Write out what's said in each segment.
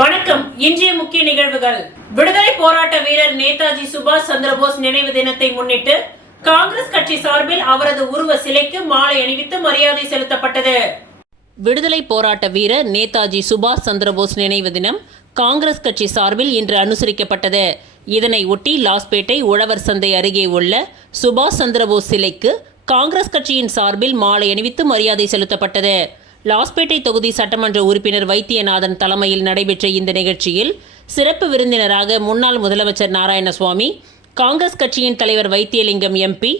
வணக்கம். இன்றைய முக்கிய நிகழ்வுகள். விடுதலை போராட்ட வீரர் நேதாஜி சுபாஷ் சந்திரபோஸ் நினைவு தினத்தை முன்னிட்டு காங்கிரஸ் கட்சி சார்பில் அவரது உருவ சிலைக்கு மாலை அணிவித்து மரியாதை செலுத்தப்பட்டது. விடுதலை போராட்ட வீரர் நேதாஜி சுபாஷ் சந்திரபோஸ் நினைவு தினம் காங்கிரஸ் கட்சி சார்பில் இன்று அனுசரிக்கப்பட்டது. இதனை ஒட்டி லாஸ்பேட்டை உழவர் சந்தை அருகே உள்ள சுபாஷ் சந்திரபோஸ் சிலைக்கு காங்கிரஸ் கட்சியின் சார்பில் மாலை அணிவித்து மரியாதை செலுத்தப்பட்டது. லாஸ்பேட்டை தொகுதி சட்டமன்ற உறுப்பினர் வைத்தியநாதன் தலைமையில் நடைபெற்ற இந்த நிகழ்ச்சியில் சிறப்பு விருந்தினராக முன்னாள் முதலமைச்சர் நாராயணசுவாமி, காங்கிரஸ் கட்சியின் தலைவர் வைத்தியலிங்கம் எம்பி,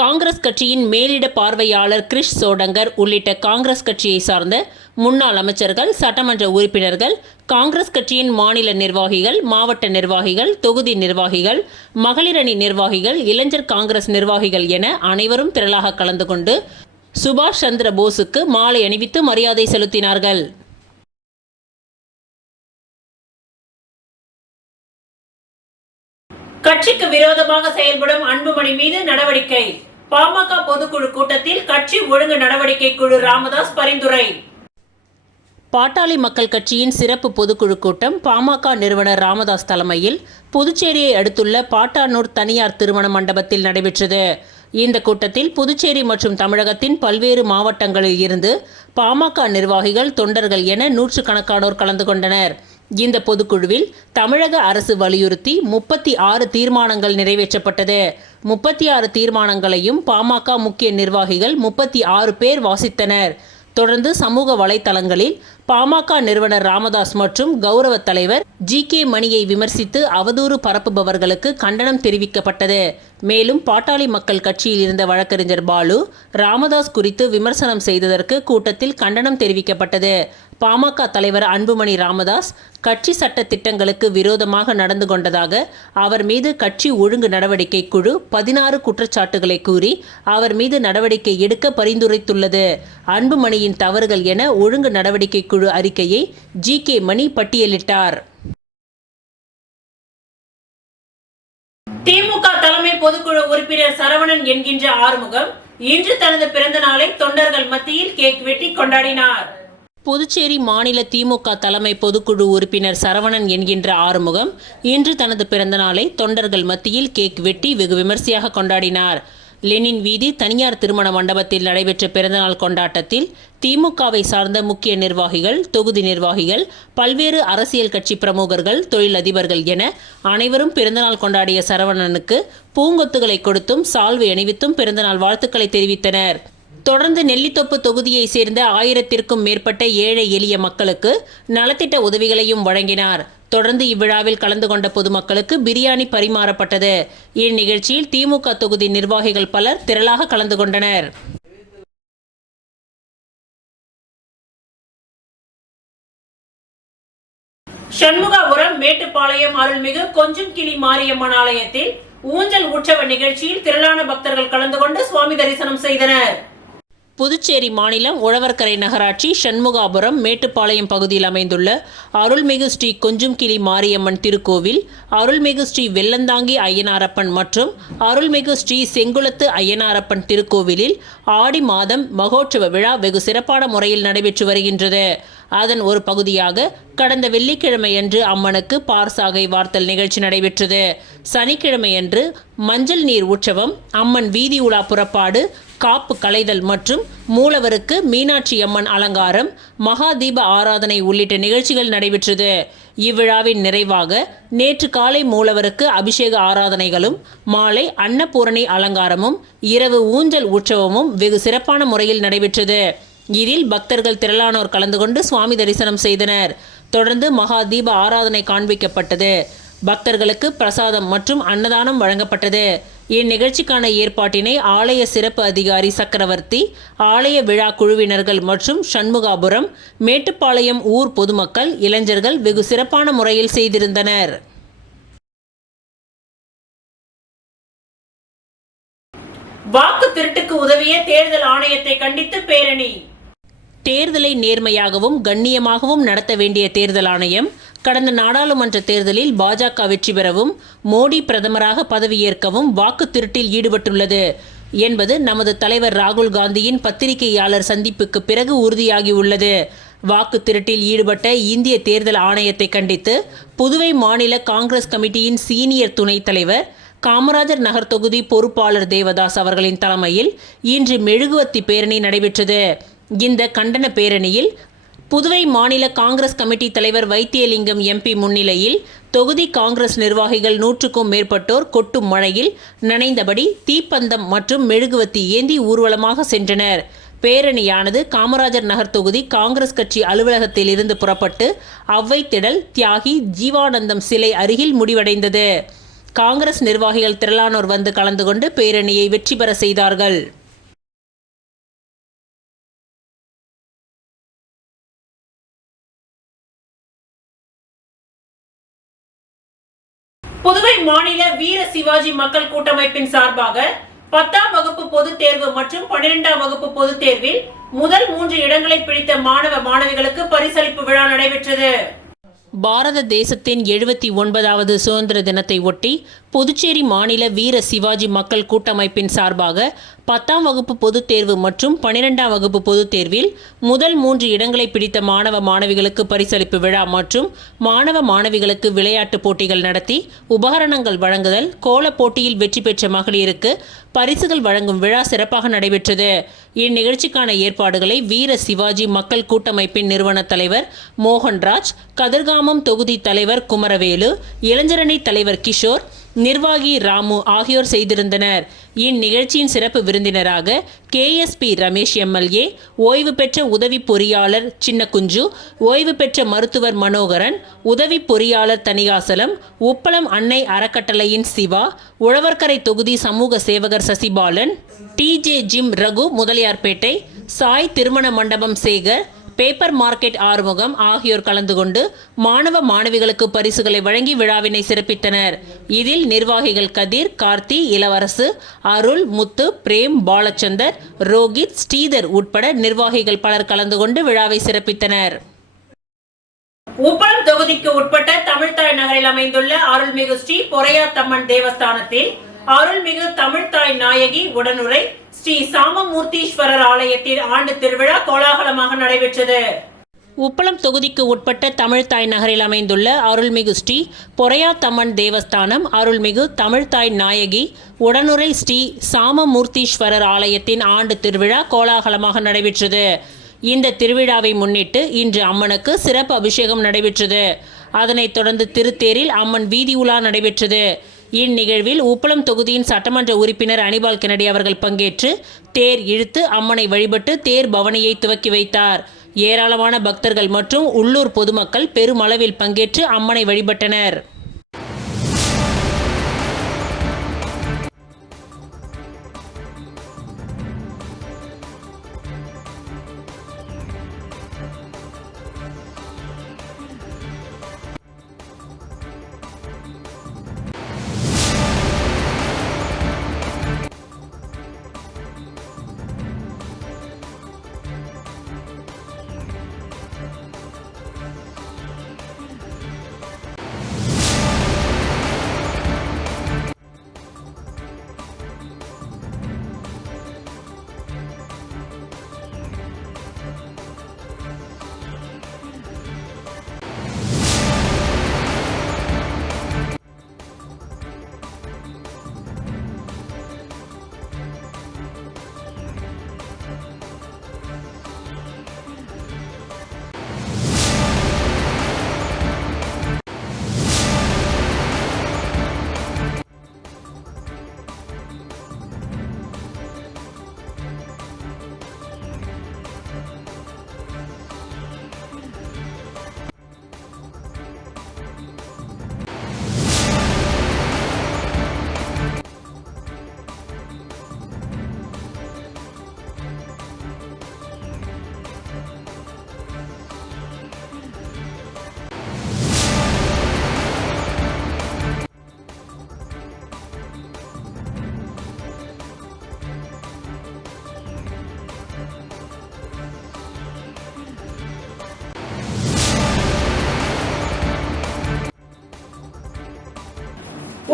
காங்கிரஸ் கட்சியின் மேலிட பார்வையாளர் கிரிஷ் சோடங்கர் உள்ளிட்ட காங்கிரஸ் கட்சியை சார்ந்த முன்னாள் அமைச்சர்கள், சட்டமன்ற உறுப்பினர்கள், காங்கிரஸ் கட்சியின் மாநில நிர்வாகிகள், மாவட்ட நிர்வாகிகள், தொகுதி நிர்வாகிகள், மகளிர் அணி நிர்வாகிகள், இளைஞர் காங்கிரஸ் நிர்வாகிகள் என அனைவரும் திரளாக கலந்து கொண்டு சுபாஷ் சந்திர போஸுக்கு மாலை அணிவித்து மரியாதை செலுத்தினார்கள். கட்சிக்கு விரோதமாக செயல்படும் அன்புமணி மீது நடவடிக்கை. பாமக பொதுக்குழு கூட்டத்தில் கட்சி ஒழுங்கு நடவடிக்கை குழு ராமதாஸ் பரிந்துரை. பாட்டாளி மக்கள் கட்சியின் சிறப்பு பொதுக்குழு கூட்டம் பாமக நிறுவனர் ராமதாஸ் தலைமையில் புதுச்சேரியை அடுத்துள்ள பாட்டானூர் தனியார் திருமண மண்டபத்தில் நடைபெற்றது. இந்த கூட்டத்தில் புதுச்சேரி மற்றும் தமிழகத்தின் பல்வேறு மாவட்டங்களில் இருந்து பாமக நிர்வாகிகள், தொண்டர்கள் என நூற்றுக்கணக்கானோர் கலந்து கொண்டனர். இந்த பொதுக்குழுவில் தமிழக அரசு வலியுறுத்தி 36 தீர்மானங்கள் நிறைவேற்றப்பட்டது. 36 தீர்மானங்களையும் பாமக முக்கிய நிர்வாகிகள் 36 பேர் வாசித்தனர். தொடர்ந்து சமூக வலைதளங்களில் பாமக நிறுவனர் ராமதாஸ் மற்றும் கௌரவ தலைவர் ஜி.கே. மணியை விமர்சித்து அவதூறு பரப்புபவர்களுக்கு கண்டனம் தெரிவிக்கப்பட்டது. மேலும் பாட்டாளி மக்கள் கட்சியில் இருந்த வழக்கறிஞர் பாலு ராமதாஸ் குறித்து விமர்சனம் செய்ததற்கு கூட்டத்தில் கண்டனம் தெரிவிக்கப்பட்டது. பாமக தலைவர் அன்புமணி ராமதாஸ் கட்சி சட்ட திட்டங்களுக்கு விரோதமாக நடந்து கொண்டதாக அவர் மீது கட்சி ஒழுங்கு நடவடிக்கை குழு 16 குற்றச்சாட்டுகளை கூறி அவர் மீது நடவடிக்கை எடுக்க பரிந்துரைத்துள்ளது. அன்புமணியின் தவறுகள் என ஒழுங்கு நடவடிக்கை குழு அறிக்கையை ஜி.கே. மணி பட்டியலிட்டார். திமுக தலைமை பொதுக்குழு உறுப்பினர் சரவணன் என்கின்ற ஆறுமுகம் இன்று தனது பிறந்த நாளை தொண்டர்கள் மத்தியில் கேக் வெட்டி கொண்டாடினார். புதுச்சேரி மாநில திமுக தலைமை பொதுக்குழு உறுப்பினர் சரவணன் என்கின்ற ஆறுமுகம் இன்று தனது பிறந்தநாளை தொண்டர்கள் மத்தியில் கேக் வெட்டி வெகு விமர்சையாக கொண்டாடினார். லெனின் வீதி தனியார் திருமண மண்டபத்தில் நடைபெற்ற பிறந்தநாள் கொண்டாட்டத்தில் திமுகவை சார்ந்த முக்கிய நிர்வாகிகள், தொகுதி நிர்வாகிகள், பல்வேறு அரசியல் கட்சி பிரமுகர்கள், தொழிலதிபர்கள் என அனைவரும் பிறந்தநாள் கொண்டாடிய சரவணனுக்கு பூங்கொத்துகளை கொடுத்தும் சால்வை அணிவித்தும் பிறந்தநாள் வாழ்த்துக்களை தெரிவித்தனர். தொடர்ந்து நெல்லித்தோப்பு தொகுதியை சேர்ந்த 1000த்திற்கும் மேற்பட்ட ஏழை எளிய மக்களுக்கு நலத்திட்ட உதவிகளையும் வழங்கினார். தொடர்ந்து இவ்விழாவில் கலந்து கொண்ட பொதுமக்களுக்கு பிரியாணி பரிமாறப்பட்டது. இந்நிகழ்ச்சியில் திமுக தொகுதி நிர்வாகிகள் பலர் திரளாக கலந்து கொண்டனர். சண்முகாபுரம் மேட்டுப்பாளையம் அருள்மிகு கொஞ்சும்கிளி மாரியம்மன் ஆலயத்தில் ஊஞ்சல் உற்சவ நிகழ்ச்சியில் திரளான பக்தர்கள் கலந்து கொண்டு சுவாமி தரிசனம் செய்தனர். புதுச்சேரி மாநிலம் உழவர்கரை நகராட்சி சண்முகாபுரம் மேட்டுப்பாளையம் பகுதியில் அமைந்துள்ள அருள்மிகு ஸ்ரீ கொஞ்சும்கிளி மாரியம்மன் திருக்கோவில், அருள்மிகு ஸ்ரீ வெள்ளந்தாங்கி ஐயனாரப்பன் மற்றும் அருள்மிகு ஸ்ரீ செங்குளத்து ஐயனாரப்பன் திருக்கோவிலில் ஆடி மாதம் மகோற்சவ விழா வெகு சிறப்பான முறையில் நடைபெற்று வருகின்றது. அதன் ஒரு பகுதியாக கடந்த வெள்ளிக்கிழமையன்று அம்மனுக்கு பார்சாகை வார்த்தல் நிகழ்ச்சி நடைபெற்றது. சனிக்கிழமையன்று மஞ்சள் நீர் உற்சவம், அம்மன் வீதி உலா புறப்பாடு, காப்பு கலைதல் மற்றும் மூலவருக்கு மீனாட்சி அம்மன் அலங்காரம், மகா தீப ஆராதனை உள்ளிட்ட நிகழ்ச்சிகள் நடைபெற்றது. இவ்விழாவின் நிறைவாக நேற்று காலை மூலவருக்கு அபிஷேக ஆராதனைகளும், மாலை அன்னபூரணி அலங்காரமும், இரவு ஊஞ்சல் உற்சவமும் வெகு சிறப்பான முறையில் நடைபெற்றது. இதில் பக்தர்கள் திரளானோர் கலந்து கொண்டு சுவாமி தரிசனம் செய்தனர். தொடர்ந்து மகா தீப ஆராதனை காண்பிக்கப்பட்டது. பக்தர்களுக்கு பிரசாதம் மற்றும் அன்னதானம் வழங்கப்பட்டது. இந்நிகழ்ச்சிக்கான ஏற்பாட்டினை ஆலய சிறப்பு அதிகாரி சக்கரவர்த்தி, ஆலய விழா குழுவினர்கள் மற்றும் சண்முகாபுரம் மேட்டுப்பாளையம் ஊர் பொதுமக்கள், இளைஞர்கள் வெகு சிறப்பான முறையில் செய்திருந்தனர். வாக்கு திருட்டுக்கு உதவிய தேர்தல் ஆணையத்தை கண்டித்து பேரணி. தேர்தலை நேர்மையாகவும் கண்ணியமாகவும் நடத்த வேண்டிய தேர்தல் ஆணையம் கடந்த நாடாளுமன்ற தேர்தலில் பாஜக வெற்றி பெறவும், மோடி பிரதமராக பதவியேற்கவும் வாக்கு திருட்டில் ஈடுபட்டுள்ளது என்பது நமது தலைவர் ராகுல் காந்தியின் பத்திரிகையாளர் சந்திப்புக்கு பிறகு உறுதியாகியுள்ளது. வாக்கு திருட்டில் ஈடுபட்ட இந்திய தேர்தல் ஆணையத்தை கண்டித்து புதுவை மாநில காங்கிரஸ் கமிட்டியின் சீனியர் துணைத் தலைவர் காமராஜர் நகர் தொகுதி பொறுப்பாளர் தேவதாஸ் அவர்களின் தலைமையில் இன்று மெழுகுவர்த்தி பேரணி நடைபெற்றது. இந்த கண்டன பேரணியில் புதுவை மாநில காங்கிரஸ் கமிட்டி தலைவர் வைத்தியலிங்கம் எம்பி முன்னிலையில் தொகுதி காங்கிரஸ் நிர்வாகிகள் 100க்கும் மேற்பட்டோர் கொட்டும் மழையில் நனைந்தபடி தீப்பந்தம் மற்றும் மெழுகுவர்த்தி ஏந்தி ஊர்வலமாக சென்றனர். பேரணியானது காமராஜர் நகர் தொகுதி காங்கிரஸ் கட்சி அலுவலகத்தில் இருந்து புறப்பட்டு அவ்வை திடல் தியாகி ஜீவானந்தம் சிலை அருகில் முடிவடைந்தது. காங்கிரஸ் நிர்வாகிகள் திரளானோர் வந்து கலந்து கொண்டு பேரணியை வெற்றி பெற செய்தார்கள். புதுவை மாநில வீர சிவாஜி மக்கள் கூட்டமைப்பின் சார்பாக 10ஆம் வகுப்பு பொதுத் தேர்வு மற்றும் 12ஆம் வகுப்பு பொதுத் தேர்வில் முதல் 3 இடங்களை பிடித்த மாணவ மாணவிகளுக்கு பரிசளிப்பு விழா நடைபெற்றது. பாரத தேசத்தின் 79வது சுதந்திர தினத்தை ஒட்டி புதுச்சேரி மாநில வீர சிவாஜி மக்கள் கூட்டமைப்பின் சார்பாக 10ஆம் வகுப்பு பொதுத் தேர்வு மற்றும் 12ஆம் வகுப்பு பொதுத் தேர்வில் முதல் 3 இடங்களை பிடித்த மாணவ மாணவிகளுக்கு பரிசளிப்பு விழா மற்றும் மாணவ மாணவிகளுக்கு விளையாட்டுப் போட்டிகள் நடத்தி உபகரணங்கள் வழங்குதல், கோலப் போட்டியில் வெற்றி பெற்ற மகளிருக்கு பரிசுகள் வழங்கும் விழா சிறப்பாக நடைபெற்றது. இந்நிகழ்ச்சிக்கான ஏற்பாடுகளை வீர சிவாஜி மக்கள் கூட்டமைப்பின் நிறுவன தலைவர் மோகன்ராஜ், கதிர்காமம் தொகுதி தலைவர் குமரவேலு, இளைஞரணி தலைவர் கிஷோர், நிர்வாகி ராமு ஆகியோர் செய்திருந்தனர். இந்நிகழ்ச்சியின் சிறப்பு விருந்தினராக KSP ரமேஷ் MLA, ஓய்வு பெற்ற உதவி பொறியாளர் சின்னக்குஞ்சு, ஓய்வு பெற்ற மருத்துவர் மனோகரன், உதவி பொறியாளர் தணிகாசலம், உப்பளம் அன்னை அறக்கட்டளையின் சிவா, உழவர்கரை தொகுதி சமூக சேவகர் சசிபாலன், TJ ஜிம் ரகு முதலியார்பேட்டை, சாய் திருமண மண்டபம் சேகர், பேப்பர் மார்க்கெட் ஆறுமுகம் ஆகியோர் கலந்து கொண்டு மாணவ மாணவிகளுக்கு பரிசுகளை வழங்கி விழாவினை சிறப்பித்தனர். இதில் நிர்வாகிகள் கதிர், கார்த்தி, இளவரசு, அருள், முத்து, பிரேம், பாலச்சந்தர், ரோகித், ஸ்ரீதர் உட்பட நிர்வாகிகள் பலர் கலந்து கொண்டு விழாவை சிறப்பித்தனர். உப்பளம் தொகுதிக்கு உட்பட்ட தமிழ்தாய் நகரில் அமைந்துள்ள அருள்மிகு ஸ்ரீ பொறையாத்தம்மன் தேவஸ்தானத்தில் அருள்மிகு தமிழ்தாய் நாயகி உடனுரை ஸ்ரீ சாமமூர்த்தீஸ்வரர் ஆலயத்தின் ஆண்டு திருவிழா கோலாகலமாக நடைபெற்றது. உப்பளம் தொகுதிக்கு உட்பட்ட தமிழ்தாய் நகரில் அமைந்துள்ள அருள்மிகு ஸ்ரீ பொறையாத்தம்மன் தேவஸ்தானம் அருள்மிகு தமிழ்தாய் நாயகி உடனுரை ஸ்ரீ சாமமூர்த்தீஸ்வரர் ஆலயத்தின் ஆண்டு திருவிழா கோலாகலமாக நடைபெற்றது. இந்த திருவிழாவை முன்னிட்டு இன்று அம்மனுக்கு சிறப்பு அபிஷேகம் நடைபெற்றது. அதனைத் தொடர்ந்து திருத்தேரில் அம்மன் வீதி உலா நடைபெற்றது. இந்நிகழ்வில் உப்பளம் தொகுதியின் சட்டமன்ற உறுப்பினர் அனிபால் கென்னடி அவர்கள் பங்கேற்று தேர் இழுத்து அம்மனை வழிபட்டு தேர் பவனியை துவக்கி வைத்தார். ஏராளமான பக்தர்கள் மற்றும் உள்ளூர் பொதுமக்கள் பெருமளவில் பங்கேற்று அம்மனை வழிபட்டனர்.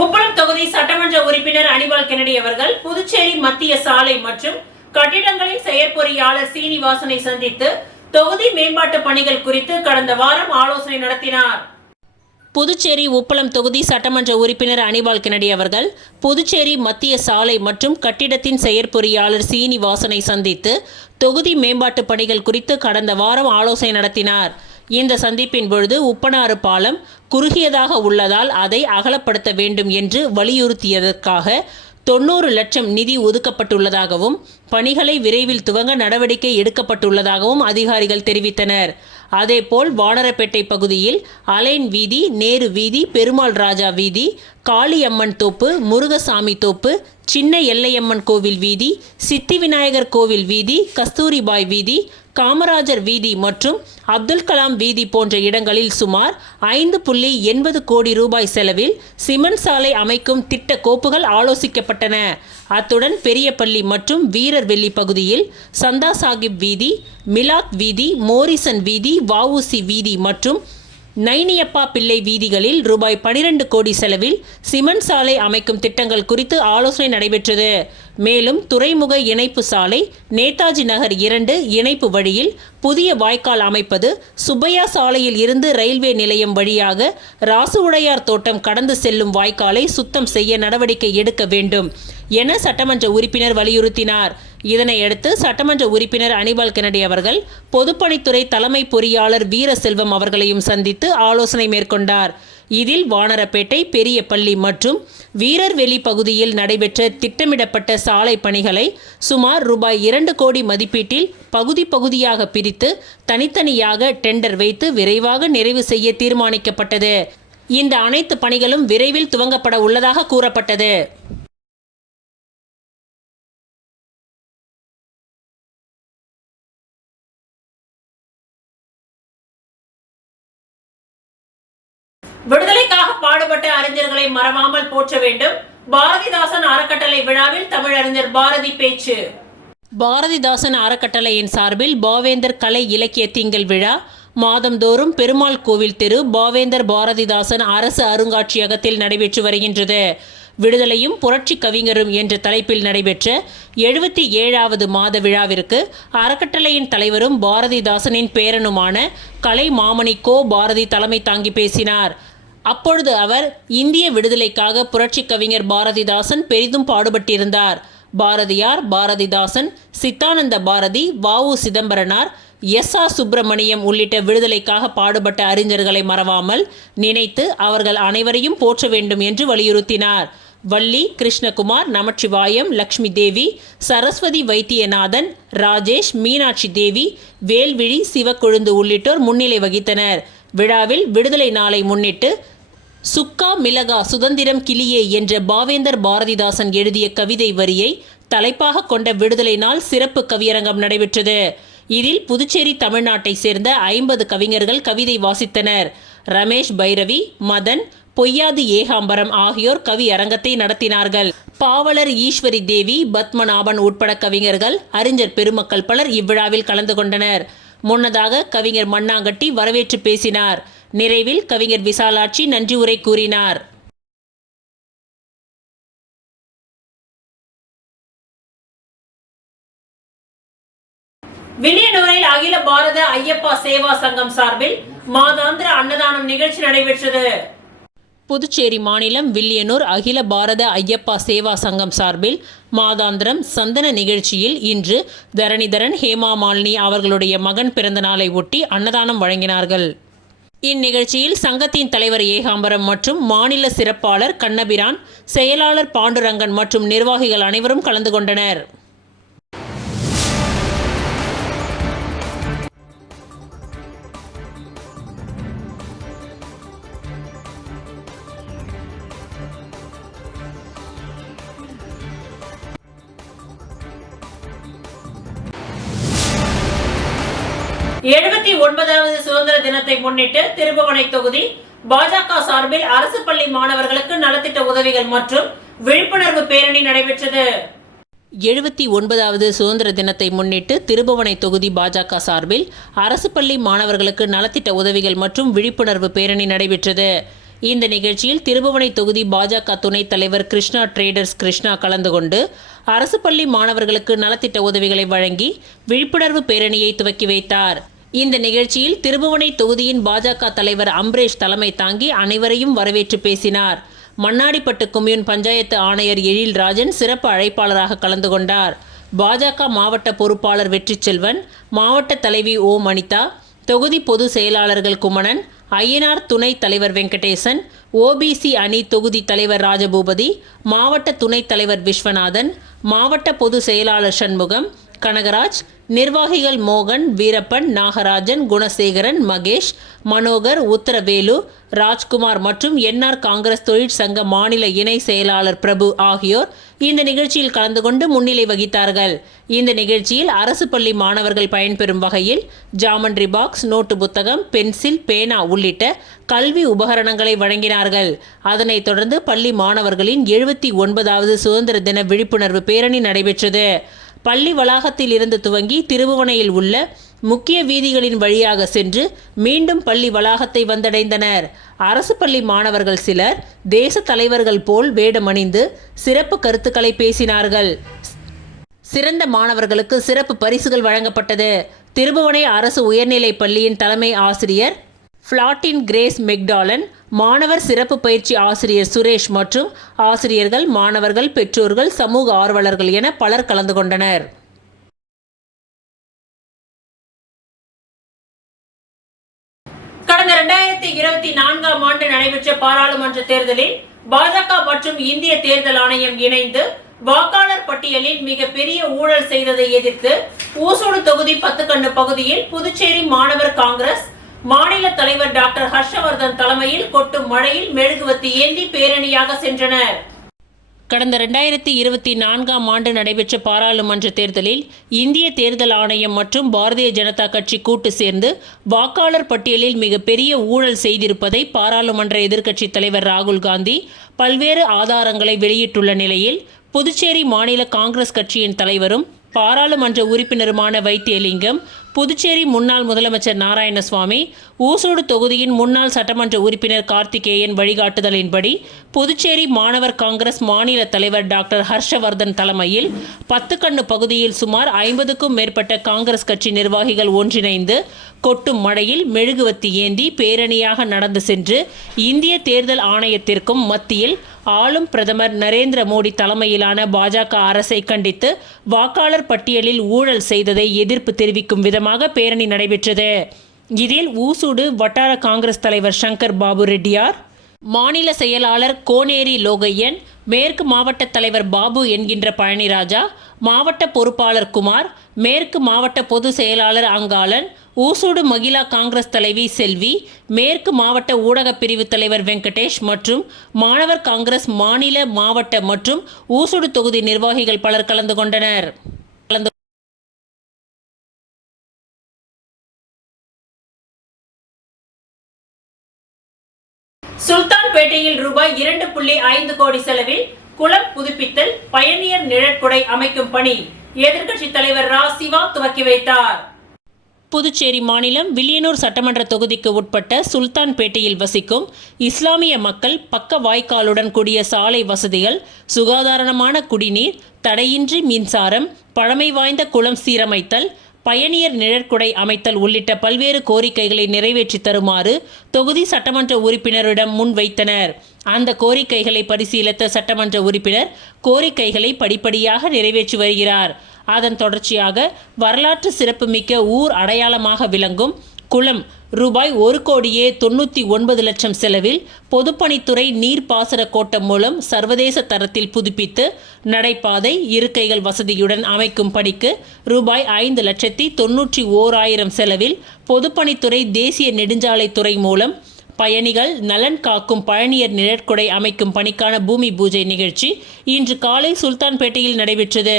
உப்பளம் தொகுதி சட்டமன்ற உறுப்பினர் அனிபால் கென்னடி அவர்கள் புதுச்சேரி மத்திய சாலை மற்றும் கட்டிடங்களின் செயற்பொறியாளர் சீனிவாசனை சந்தித்து தொகுதி மேம்பாட்டு பணிகள் குறித்து கடந்த வாரம் ஆலோசனை நடத்தினார். புதுச்சேரி உப்பளம் தொகுதி சட்டமன்ற உறுப்பினர் அனிபால் கென்னடி அவர்கள் புதுச்சேரி மத்திய சாலை மற்றும் கட்டிடத்தின் செயற்பொறியாளர் சீனிவாசனை சந்தித்து தொகுதி மேம்பாட்டு பணிகள் குறித்து கடந்த வாரம் ஆலோசனை நடத்தினார். இந்த சந்திப்பின் பொழுது உப்பனாறு பாலம் குறுகியதாக உள்ளதால் அதை அகலப்படுத்த வேண்டும் என்று வலியுறுத்தியதற்காக 90 லட்சம் நிதி ஒதுக்கப்பட்டுள்ளதாகவும் பணிகளை விரைவில் துவங்க நடவடிக்கை எடுக்கப்பட்டுள்ளதாகவும் அதிகாரிகள் தெரிவித்தனர். அதேபோல் வானரப்பேட்டை பகுதியில் அலைன் வீதி, நேரு வீதி, பெருமாள் ராஜா வீதி, காளியம்மன் தோப்பு, முருகசாமி தோப்பு, சின்ன எல்லையம்மன் கோவில் வீதி, சித்தி விநாயகர் கோவில் வீதி, கஸ்தூரிபாய் வீதி, காமராஜர் வீதி மற்றும் அப்துல் கலாம் வீதி போன்ற இடங்களில் சுமார் 5.80 கோடி ரூபாய் செலவில் சிமெண்ட் சாலை அமைக்கும் திட்ட கோப்புகள் ஆலோசிக்கப்பட்டன. அத்துடன் பெரியபள்ளி மற்றும் வீரர்வெள்ளி பகுதியில் சந்தா சாஹிப் வீதி, மிலாத் வீதி, மோரிசன் வீதி, வஉசி வீதி மற்றும் நைனியப்பா பிள்ளை வீதிகளில் ரூபாய் 12 கோடி செலவில் சிமெண்ட் சாலை அமைக்கும் திட்டங்கள் குறித்து ஆலோசனை நடைபெற்றது. மேலும் துறைமுக இணைப்பு சாலை, நேதாஜி நகர் 2 இணைப்பு வழியில் புதிய வாய்க்கால் அமைப்பது, சுப்பையா சாலையில் இருந்து ரயில்வே நிலையம் வழியாக ராசு உடையார் தோட்டம் கடந்து செல்லும் வாய்க்காலை சுத்தம் செய்ய நடவடிக்கை எடுக்க வேண்டும் என சட்டமன்ற உறுப்பினர் வலியுறுத்தினார். இதனையடுத்து சட்டமன்ற உறுப்பினர் அனிபால் கென்னடி அவர்கள் பொதுப்பணித்துறை தலைமை பொறியாளர் வீரசெல்வம் அவர்களையும் சந்தித்து ஆலோசனை மேற்கொண்டார். இதில் வானரப்பேட்டை, பெரியபள்ளி மற்றும் வீரர்வெளி பகுதியில் நடைபெற்ற திட்டமிடப்பட்ட சாலை பணிகளை சுமார் ரூபாய் 2 கோடி மதிப்பீட்டில் பகுதி பகுதியாக பிரித்து தனித்தனியாக டெண்டர் வைத்து விரைவாக நிறைவு செய்ய தீர்மானிக்கப்பட்டது. இந்த அனைத்து பணிகளும் விரைவில் துவங்கப்பட உள்ளதாக கூறப்பட்டது. விடுதலைக்காக பாடுபட்ட அறிஞர்களை மறவாமல் போற்ற வேண்டும். பாரதிதாசன் அறக்கட்டளை விழாவில் தமிழறிஞர் பாரதி பேச்சு. பாரதிதாசன் அறக்கட்டளையின் சார்பில் பாவேந்தர் கலை இலக்கிய திங்கள் விழா மாதந்தோறும் பெருமாள் கோவில் தெரு பாவேந்தர் பாரதிதாசன் அரசு அருங்காட்சியகத்தில் நடைபெற்று வருகின்றது. விடுதலையும் புரட்சி கவிஞரும் என்ற தலைப்பில் நடைபெற்ற 77வது மாத விழாவிற்கு அறக்கட்டளையின் தலைவரும் பாரதிதாசனின் பேரனுமான கலை மாமணி கோ பாரதி தலைமை தாங்கி பேசினார். அப்பொழுது அவர் இந்திய விடுதலைக்காக புரட்சி கவிஞர் பாரதிதாசன் பெரிதும் பாடுபட்டிருந்தார். பாரதியார், பாரதிதாசன், சித்தானந்த பாரதி, வஉ சிதம்பரனார், எஸ்.ஆர். சுப்பிரமணியம் உள்ளிட்ட விடுதலைக்காக பாடுபட்ட அறிஞர்களை மறவாமல் நினைத்து அவர்கள் அனைவரையும் போற்ற வேண்டும் என்று வலியுறுத்தினார். வள்ளி, கிருஷ்ணகுமார், நமச்சிவாயம், லக்ஷ்மி தேவி, சரஸ்வதி வைத்தியநாதன், ராஜேஷ், மீனாட்சி தேவி, வேல்விழி, சிவக்கொழுந்து உள்ளிட்டோர் முன்னிலை வகித்தனர். விழாவில் விடுதலை நாளை முன்னிட்டு சுக்கா மிளகா சுதந்திரம் கிளியே என்ற பாவேந்தர் பாரதிதாசன் எழுதிய கவிதை வரியை தலைப்பாக கொண்ட விடுதலை நாள் சிறப்பு கவியரங்கம் நடைபெற்றது. இதில் புதுச்சேரி தமிழ்நாட்டை சேர்ந்த 50 கவிஞர்கள் கவிதை வாசித்தனர். ரமேஷ் பைரவி, மதன், பொய்யாது ஏகாம்பரம் ஆகியோர் கவி அரங்கத்தை நடத்தினார்கள். பாவலர் ஈஸ்வரி தேவி, பத்மநாபன் உட்பட கவிஞர்கள், அறிஞர் பெருமக்கள் பலர் இவ்விழாவில் கலந்து கொண்டனர். முன்னதாக கவிஞர் மண்ணாங்கட்டி வரவேற்று பேசினார். நிறைவில் கவிஞர் விசாலாட்சி நன்றி உரை கூறினார். வில்லியனூரில் அகில பாரத ஐயப்பா சேவா சங்கம் சார்பில் மாதாந்திர அன்னதானம் நிகழ்ச்சி நடைபெற்றது. புதுச்சேரி மாநிலம் வில்லியனூர் அகில பாரத ஐயப்பா சேவா சங்கம் சார்பில் மாதாந்திரம் சந்தன நிகழ்ச்சியில் இன்று தரணிதரன், ஹேமா மாலினி அவர்களுடைய மகன் பிறந்த நாளை ஒட்டி அன்னதானம் வழங்கினார்கள். இந்நிகழ்ச்சியில் சங்கத்தின் தலைவர் ஏகாம்பரம் மற்றும் மாநில சிறப்பாளர் கண்ணபிரான், செயலாளர் பாண்டுரங்கன் மற்றும் நிர்வாகிகள் அனைவரும் கலந்து கொண்டனர். எழுபத்தி 9வது சுதந்திர தினத்தை முன்னிட்டு திருபுவனை தொகுதி பாஜக சார்பில் அரசு பள்ளி மாணவர்களுக்கு நலத்திட்ட உதவிகள் மற்றும் விழிப்புணர்வு பேரணி நடைபெற்றது. 79வது சுதந்திர தினத்தை முன்னிட்டு திருபுவனை தொகுதி பாஜக சார்பில் அரசு பள்ளி மாணவர்களுக்கு நலத்திட்ட உதவிகள் மற்றும் விழிப்புணர்வு பேரணி நடைபெற்றது. இந்த நிகழ்ச்சியில் திருபுவனை தொகுதி பாஜக துணைத் தலைவர் கிருஷ்ணா ட்ரேடர்ஸ் கிருஷ்ணா கலந்து கொண்டு அரசு பள்ளி மாணவர்களுக்கு நலத்திட்ட உதவிகளை வழங்கி விழிப்புணர்வு பேரணியை துவக்கி வைத்தார். இந்த நிகழ்ச்சியில் திருபுவனை தொகுதியின் பாஜக தலைவர் அம்பரேஷ் தலைமை தாங்கி அனைவரையும் வரவேற்று பேசினார். மண்ணாடிப்பட்டு கொம்யூன் பஞ்சாயத்து ஆணையர் எழில்ராஜன் சிறப்பு அழைப்பாளராக கலந்து கொண்டார். பாஜக மாவட்ட பொறுப்பாளர் வெற்றிச்செல்வன், மாவட்ட தலைவி ஓ அனிதா, தொகுதி பொது செயலாளர்கள் குமணன், ஐயனார் துணைத் தலைவர் வெங்கடேசன், ஓபிசி அணி தொகுதி தலைவர் ராஜபூபதி, மாவட்ட துணைத் தலைவர் விஸ்வநாதன், மாவட்ட பொது செயலாளர் சண்முகம், கனகராஜ், நிர்வாகிகள் மோகன், வீரப்பன், நாகராஜன், குணசேகரன், மகேஷ், மனோகர், உத்தரவேலு, ராஜ்குமார் மற்றும் என்ஆர் காங்கிரஸ் தொழிற்சங்க மாநில இணை செயலாளர் பிரபு ஆகியோர் இந்த நிகழ்ச்சியில் கலந்து கொண்டு முன்னிலை வகித்தார்கள். இந்த நிகழ்ச்சியில் அரசு பள்ளி மாணவர்கள் பயன்பெறும் வகையில் ஜாமண்ட்ரி பாக்ஸ், நோட்டு புத்தகம், பென்சில், பேனா உள்ளிட்ட கல்வி உபகரணங்களை வழங்கினார்கள். அதனைத் தொடர்ந்து பள்ளி மாணவர்களின் 79வது சுதந்திர தின விழிப்புணர்வு பேரணி நடைபெற்றது. பள்ளி வளாகத்தில் இருந்து துவங்கி திருபுவனையில் உள்ள முக்கிய வீதிகளின் வழியாக சென்று மீண்டும் பள்ளி வளாகத்தை வந்தடைந்தனர். அரசு பள்ளி மாணவர்கள் சிலர் தேச தலைவர்கள் போல் வேடமணிந்து சிறப்பு கருத்துக்களை பேசினார்கள். சிறந்த மாணவர்களுக்கு சிறப்பு பரிசுகள் வழங்கப்பட்டது. திருபுவனை அரசு உயர்நிலைப் பள்ளியின் தலைமை ஆசிரியர் ஃப்ளாட்டின் கிரேஸ் மெக்டாலன், மாணவர் சிறப்பு பயிற்சி ஆசிரியர் சுரேஷ் மற்றும் ஆசிரியர்கள், மாணவர்கள், பெற்றோர்கள், சமூக ஆர்வலர்கள் என பலர் கலந்து கொண்டனர். கடந்த 2024ஆம் ஆண்டு நடைபெற்ற பாராளுமன்ற தேர்தலில் பாஜக மற்றும் இந்திய தேர்தல் ஆணையம் இணைந்து வாக்காளர் பட்டியலில் மிகப்பெரிய ஊழல் செய்ததை எதிர்த்து ஊசூடு தொகுதி 10 கண்ணு பகுதியில் புதுச்சேரி மாணவர் காங்கிரஸ் மாநில தலைவர் டாக்டர் ஹர்ஷவர்தன் தலைமையில் கொட்டும் மழையில் மெழுகுவர்த்தி ஏந்தி பேரணியாக சென்றனர். கடந்த 2024ஆம் ஆண்டு நடைபெற்ற பாராளுமன்ற தேர்தலில் இந்திய தேர்தல் ஆணையம் மற்றும் பாரதிய ஜனதா கட்சி கூட்டு சேர்ந்து வாக்காளர் பட்டியலில் மிகப்பெரிய ஊழல் செய்திருப்பதை பாராளுமன்ற எதிர்க்கட்சித் தலைவர் ராகுல் காந்தி பல்வேறு ஆதாரங்களை வெளியிட்டுள்ள நிலையில் புதுச்சேரி மாநில காங்கிரஸ் கட்சியின் தலைவரும் பாராளுமன்ற உறுப்பினருமான வைத்தியலிங்கம், புதுச்சேரி முன்னாள் முதலமைச்சர் நாராயணசுவாமி, ஊசூடு தொகுதியின் முன்னாள் சட்டமன்ற உறுப்பினர் கார்த்திகேயன் வழிகாட்டுதலின்படி புதுச்சேரி மாணவர் காங்கிரஸ் மாநில தலைவர் டாக்டர் ஹர்ஷவர்தன் தலைமையில் 10 கண்ணு பகுதியில் சுமார் 50க்கும் மேற்பட்ட காங்கிரஸ் கட்சி நிர்வாகிகள் ஒன்றிணைந்து கொட்டும் மழையில் மெழுகுவர்த்தி ஏந்தி பேரணியாக நடந்து சென்று இந்திய தேர்தல் ஆணையத்திற்கும் மத்தியில் ஆளும் பிரதமர் நரேந்திர மோடி தலைமையிலான பாஜக அரசை கண்டித்து வாக்காளர் பட்டியலில் ஊழல் செய்ததை எதிர்ப்பு தெரிவிக்கும் விதமாக பேரணி நடைபெற்றது. இதில் ஊசூடு வட்டார காங்கிரஸ் தலைவர் சங்கர் பாபு ரெட்டியார், மாநில செயலாளர் கோனேரி லோகையன், மேற்கு மாவட்ட தலைவர் பாபு என்கின்ற பழனிராஜா, மாவட்ட பொறுப்பாளர் குமார், மேற்கு மாவட்ட பொது செயலாளர் அங்காளன், ஊசூடு மகிழா காங்கிரஸ் தலைவி செல்வி, மேற்கு மாவட்ட ஊடகப் பிரிவு தலைவர் வெங்கடேஷ் மற்றும் மாணவர் காங்கிரஸ் மாநில, மாவட்ட மற்றும் ஊசூடு தொகுதி நிர்வாகிகள் பலர் கலந்து கொண்டனர். சுல்தான்பேட்டையில் ரூபாய் 2.5 கோடி செலவில் குளம் புதுப்பித்தல், பயணியர் நிழற்குடை அமைக்கும் பணி எதிர்க்கட்சி தலைவர் ரா சிவா துவக்கி வைத்தார். புதுச்சேரி மாநிலம் வில்லியனூர் சட்டமன்ற தொகுதிக்கு உட்பட்ட சுல்தான்பேட்டையில் வசிக்கும் இஸ்லாமிய மக்கள் பக்க வாய்க்காலுடன் கூடிய சாலை வசதிகள், சுகாதாரமான குடிநீர், தடையின்றி மின்சாரம், பழமை வாய்ந்த குளம் சீரமைத்தல், பயணியர் நிழற்குடை அமைத்தல் உள்ளிட்ட பல்வேறு கோரிக்கைகளை நிறைவேற்றி தருமாறு தொகுதி சட்டமன்ற உறுப்பினரிடம் முன்வைத்தனர். அந்த கோரிக்கைகளை பரிசீலித்த சட்டமன்ற உறுப்பினர் கோரிக்கைகளை படிப்படியாக நிறைவேற்றி வருகிறார். அதன் தொடர்ச்சியாக வரலாற்று சிறப்புமிக்க ஊர் அடையாளமாக விளங்கும் குளம் ரூபாய் 1,99,00,000 செலவில் பொதுப்பணித்துறை நீர்ப்பாசன கோட்டம் மூலம் சர்வதேச தரத்தில் புதுப்பித்து நடைபாதை, இருக்கைகள் வசதியுடன் அமைக்கும் பணிக்கு ரூபாய் 5,91,000 செலவில் பொதுப்பணித்துறை தேசிய நெடுஞ்சாலைத்துறை மூலம் பயணிகள் நலன் காக்கும் பயணியர் நிழற்குடை அமைக்கும் பணிக்கான பூமி பூஜை நிகழ்ச்சி இன்று காலை சுல்தான்பேட்டையில் நடைபெற்றது.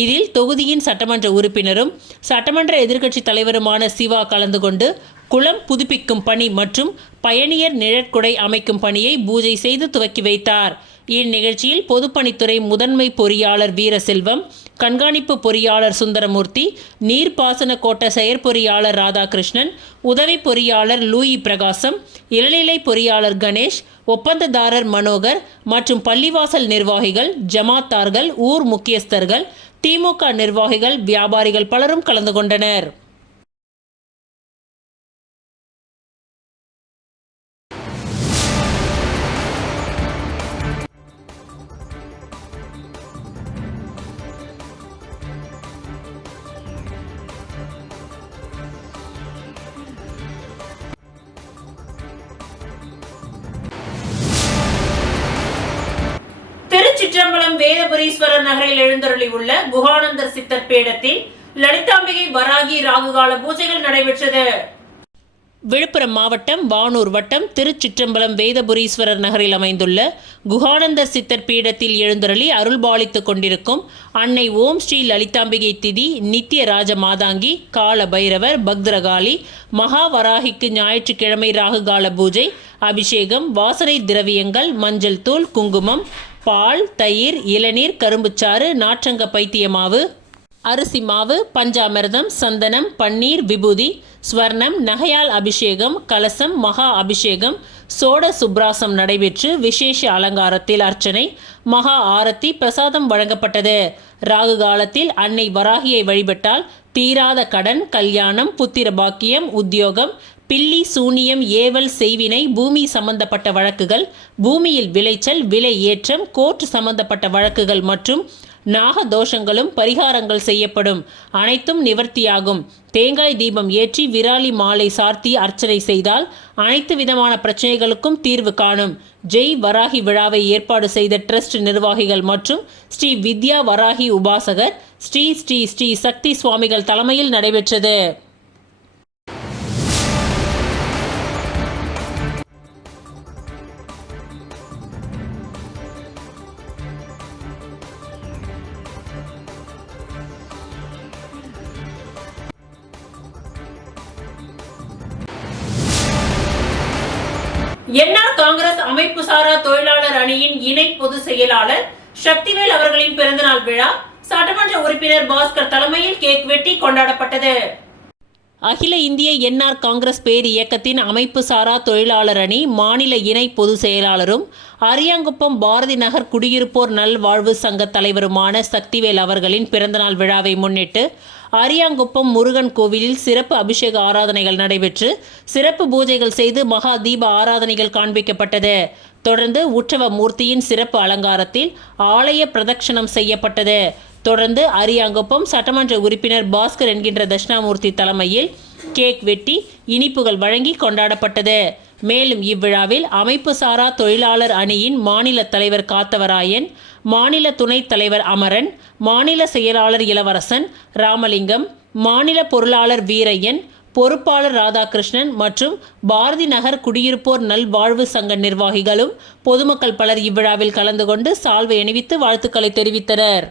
இதில் தொகுதியின் சட்டமன்ற உறுப்பினரும் சட்டமன்ற எதிர்க்கட்சி தலைவருமான சிவா கலந்து கொண்டு குளம் புதுப்பிக்கும் பணி மற்றும் பயணியர் நிழற்குடை அமைக்கும் பணியை பூஜை செய்து துவக்கி வைத்தார். இந்நிகழ்ச்சியில் பொதுப்பணித்துறை முதன்மை பொறியாளர் வீரசெல்வம், கண்காணிப்பு பொறியாளர் சுந்தரமூர்த்தி, நீர்ப்பாசன கோட்ட செயற்பொறியாளர் ராதாகிருஷ்ணன், உதவி பொறியாளர் லூயி பிரகாசம், இளநிலை பொறியாளர் கணேஷ், ஒப்பந்ததாரர் மனோகர் மற்றும் பள்ளிவாசல் நிர்வாகிகள், ஜமாத்தார்கள், ஊர் முக்கியஸ்தர்கள், திமுக நிர்வாகிகள், வியாபாரிகள் பலரும் கலந்து கொண்டனர். வேதபுரீஸ்வரர் நகரில் எழுந்தருளியுள்ள குஹானந்தர் சித்தர் பீடத்தில் லலிதாம்பிகை வராகி ராகுகால பூஜைகள் நடைபெற்றது. விழுப்புரம் மாவட்டம் வானூர் வட்டம் திருச்சிற்றம்பலம் வேதபுரீஸ்வரர் நகரில் அமைந்துள்ள குஹானந்தர் சித்தர் பீடத்தில் எழுந்தருளி அருள்பாலித்துக் கொண்டிருக்கும் அன்னை ஓம் ஸ்ரீ லலிதாம்பிகை திதி, நித்திய ராஜ மாதாங்கி, கால பைரவர், பக்தரகாளி, மகாவராகிக்கு ஞாயிற்றுக்கிழமை ராகுகால பூஜை, அபிஷேகம், வாசனை திரவியங்கள், மஞ்சள் தூள், குங்குமம், பால், தயிர், இளநீர், கரும்புச்சாறு, நாற்றங்க பைத்தியமாவு, அரிசி மாவு, பஞ்சாமிர்தம், சந்தனம், பன்னீர், விபூதி, ஸ்வர்ணம், நகையால் அபிஷேகம், கலசம், மகா அபிஷேகம், சோட சுப்ராசம் நடைபெற்று விசேஷ அலங்காரத்தில் அர்ச்சனை, மகா ஆரத்தி, பிரசாதம் வழங்கப்பட்டது. ராகு காலத்தில் அன்னை வராகியை வழிபட்டால் தீராத கடன், கல்யாணம், புத்திர பாக்கியம், உத்தியோகம், பில்லி சூனியம், ஏவல், செய்வினை, பூமி சம்பந்தப்பட்ட வழக்குகள், பூமியில் விளைச்சல், விலை ஏற்றம், கோர்ட் சம்பந்தப்பட்ட வழக்குகள் மற்றும் நாக தோஷங்களும் பரிகாரங்கள் செய்யப்படும். அனைத்தும் நிவர்த்தியாகும். தேங்காய் தீபம் ஏற்றி விராலி மாலை சார்த்தி அர்ச்சனை செய்தால் அனைத்து விதமான பிரச்சனைகளுக்கும் தீர்வு காணும். ஜெய் வராகி விழாவை ஏற்பாடு செய்த ட்ரஸ்ட் நிர்வாகிகள் மற்றும் ஸ்ரீ வித்யா வராகி உபாசகர் ஸ்ரீ ஸ்ரீ ஸ்ரீ சக்தி சுவாமிகள் தலைமையில் நடைபெற்றது. என்ஆர் காங்கிரஸ் அமைப்பு சாரா தொழிலாளர் அணியின் இணை பொதுச் செயலாளர் சக்திவேல் அவர்களின் பிறந்தநாள் விழா சட்டமன்ற உறுப்பினர் பாஸ்கர் தலைமையில் கேக் வெட்டி கொண்டாடப்பட்டது. அகில இந்திய என்ஆர் காங்கிரஸ் பேர் இயக்கத்தின் அமைப்பு சாரா தொழிலாளர் அணி மாநில இணை பொதுச் செயலாளரும் அரியாங்குப்பம் பாரதி நகர் குடியிருப்போர் நல்வாழ்வு சங்க தலைவருமான சக்திவேல் அவர்களின் பிறந்தநாள் விழாவை முன்னிட்டு அரியாங்குப்பம் முருகன் கோவிலில் சிறப்பு அபிஷேக ஆராதனைகள் நடைபெற்று சிறப்பு பூஜைகள் செய்து மகா தீப ஆராதனைகள் காண்பிக்கப்பட்டது. தொடர்ந்து உற்சவ மூர்த்தியின் சிறப்பு அலங்காரத்தில் ஆலய பிரதட்சணம் செய்யப்பட்டது. தொடர்ந்து அரியாங்குப்பம் சட்டமன்ற உறுப்பினர் பாஸ்கர் என்கின்ற தட்சிணாமூர்த்தி தலைமையில் கேக் வெட்டி இனிப்புகள் வழங்கி கொண்டாடப்பட்டது. மேலும் இவ்விழாவில் அமைப்பு சாரா தொழிலாளர் அணியின் மாநில தலைவர் காத்தவராயன், மாநில துணைத் தலைவர் அமரன், மாநில செயலாளர் இளவரசன், ராமலிங்கம், மாநில பொருளாளர் வீரையன், பொறுப்பாளர் ராதாகிருஷ்ணன் மற்றும் பாரதி நகர் குடியிருப்போர் நல்வாழ்வு சங்க நிர்வாகிகளும் பொதுமக்கள் பலர் இவ்விழாவில் கலந்து கொண்டு சால்வை அணிவித்து வாழ்த்துக்களை தெரிவித்தனர்.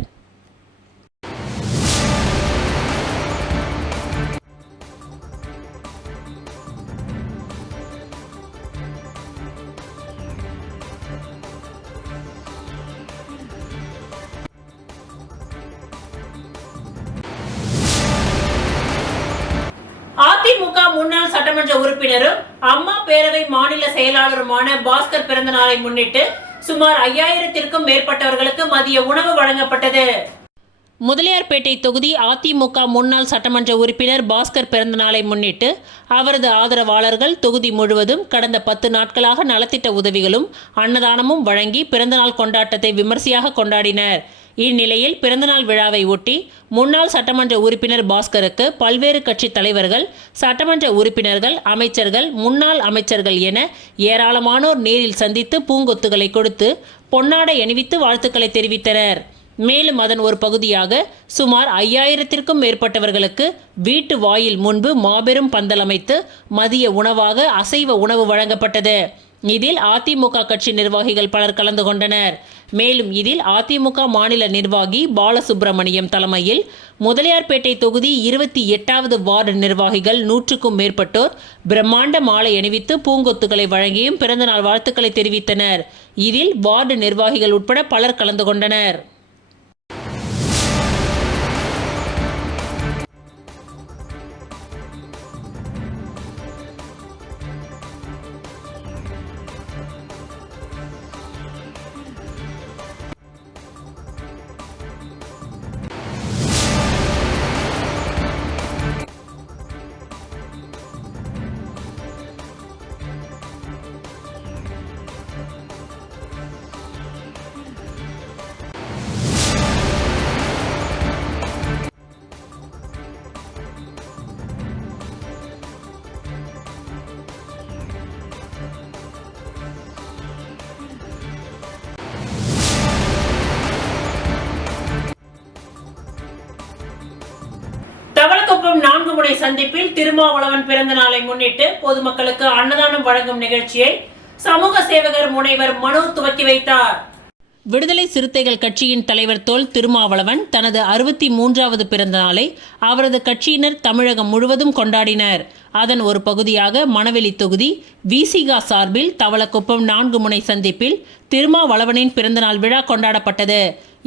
அதிமுக முன்னாள் சட்டமன்ற உறுப்பினரும் அம்மா பேரவை மாநில செயலாளருமான பாஸ்கர் பிறந்த நாளை முன்னிட்டு சுமார் 5000த்திற்கும் மேற்பட்டவர்களுக்கு மதிய உணவு வழங்கப்பட்டது. முதலியார்பேட்டை தொகுதி அதிமுக முன்னாள் சட்டமன்ற உறுப்பினர் பாஸ்கர் பிறந்த நாளை முன்னிட்டு அவரது ஆதரவாளர்கள் தொகுதி முழுவதும் கடந்த 10 நாட்களாக நலத்திட்ட உதவிகளும் அன்னதானமும் வழங்கி பிறந்தநாள் கொண்டாட்டத்தை விமர்சையாக கொண்டாடினர். இந்நிலையில் பிறந்தநாள் விழாவை ஒட்டி முன்னாள் சட்டமன்ற உறுப்பினர் பாஸ்கருக்கு பல்வேறு கட்சி தலைவர்கள், சட்டமன்ற உறுப்பினர்கள், அமைச்சர்கள், முன்னாள் அமைச்சர்கள் என ஏராளமானோர் நேரில் சந்தித்து பூங்கொத்துகளை கொடுத்து பொன்னாடை அணிவித்து வாழ்த்துக்களை தெரிவித்தனர். மேலும் அதன் ஒரு பகுதியாக சுமார் 5000த்திற்கும் மேற்பட்டவர்களுக்கு வீட்டு வாயில் முன்பு மாபெரும் பந்தல் அமைத்து மதிய உணவாக அசைவ உணவு வழங்கப்பட்டது. இதில் அதிமுக கட்சி நிர்வாகிகள் பலர் கலந்து கொண்டனர். மேலும் இதில் அதிமுக மாநில நிர்வாகி பாலசுப்ரமணியம் தலைமையில் முதலியார்பேட்டை தொகுதி 28வது வார்டு நிர்வாகிகள் 100க்கும் மேற்பட்டோர் பிரம்மாண்ட மாலை அணிவித்து பூங்கொத்துக்களை வழங்கியும் பிறந்தநாள் வாழ்த்துக்களை தெரிவித்தனர். இதில் வார்டு நிர்வாகிகள் உட்பட பலர் கலந்து கொண்டனர். தவளக்குப்பம் 4 முனை சந்திப்பில் திருமாவளவன் பிறந்த நாளை முன்னிட்டு பொதுமக்களுக்கு அன்னதானம் வழங்கும் நிகழ்ச்சியை சமூக சேவகர் முனைவர் மனோ துவக்கி வைத்தார். விடுதலை சிறுத்தைகள் கட்சியின் தலைவர் தொல் திருமாவளவன் தனது 63வது பிறந்த நாளை அவரது கட்சியினர் தமிழகம் முழுவதும் கொண்டாடினர். அதன் ஒரு பகுதியாக மணவெளி தொகுதி விசிகா சார்பில் தவளக்குப்பம் 4 முனை சந்திப்பில் திருமாவளவனின் பிறந்தநாள் விழா கொண்டாடப்பட்டது.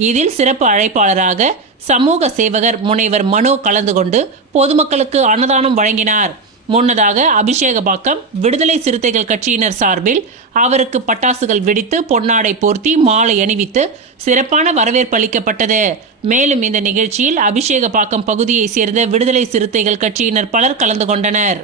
இதில் சிறப்பு அழைப்பாளராக சமூக சேவகர் முனைவர் மனோ கலந்து கொண்டு பொதுமக்களுக்கு அன்னதானம் வழங்கினார். முன்னதாக அபிஷேகபாக்கம் விடுதலை சிறுத்தைகள் கட்சியினர் சார்பில் அவருக்கு பட்டாசுகள் வெடித்து பொன்னாடை போர்த்தி மாலை அணிவித்து சிறப்பான வரவேற்பு அளிக்கப்பட்டது. மேலும் இந்த நிகழ்ச்சியில் அபிஷேகபாக்கம் பகுதியை சேர்ந்த விடுதலை சிறுத்தைகள் கட்சியினர் பலர் கலந்து கொண்டனர்.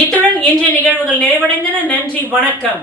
இத்துடன் இன்றைய நிகழ்வுகள் நிறைவடைந்தன. நன்றி, வணக்கம்.